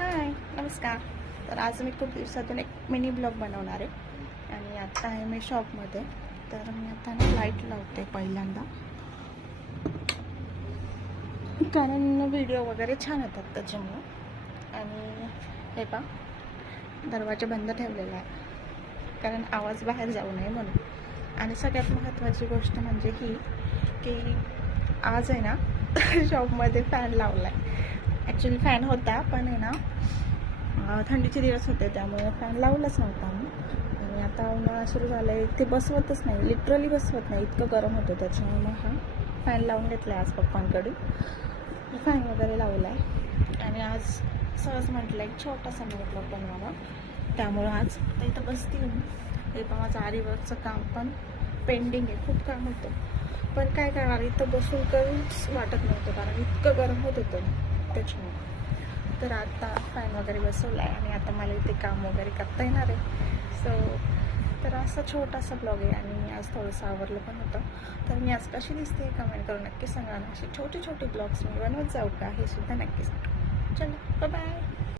हाय, नमस्कार. तर आज मी खूप दिवसातून एक मिनी ब्लॉग बनवणार आहे आणि आत्ता आहे मी शॉपमध्ये. तर मी आता ना लाईट लावते पहिल्यांदा, कारण व्हिडिओ वगैरे छान येतात त्याच्यामुळं. आणि हे पा, दरवाजा बंद ठेवलेला आहे कारण आवाज बाहेर जाऊ नये म्हणून. आणि सगळ्यात महत्त्वाची गोष्ट म्हणजे ही की आज आहे ना शॉपमध्ये फॅन लावला आहे. ॲक्च्युली फॅन होता पण आहे ना थंडीचे दिवस होते त्यामुळे फॅन लावलाच नव्हता मी. आणि आता उन्हाळा सुरू झाला आहे, ते बसवतच नाही, लिटरली बसवत नाही, इतकं गरम होतं. त्याच्यामुळे मग हा फॅन लावून घेतला आहे आज पप्पांकडे. फॅन वगैरे लावला आहे आणि आज सहज म्हटलं एक छोटासा ब्लॉग बनवावा. त्यामुळं आज आता इथं बसते मी. हे पण माझं आरीवर्कचं काम पण पेंडिंग आहे, खूप काम होतं. पण काय करणार, इथं बसून करूच वाटत नव्हतं कारण इतकं गरम होत होतं त्याच्यामुळे. तर आता फॅन वगैरे बसवला आहे आणि आता मला इथे काम वगैरे करता येणार आहे. तर असा छोटासा ब्लॉग आहे आणि मी आज थोडंसं आवरलं पण होतं. तर मी आज कशी दिसते कमेंट करून नक्की सांगा ना. असे छोटे छोटे ब्लॉग्स मी बनवत जाऊ का हे सुद्धा नक्की सांगा. चलो, बाय.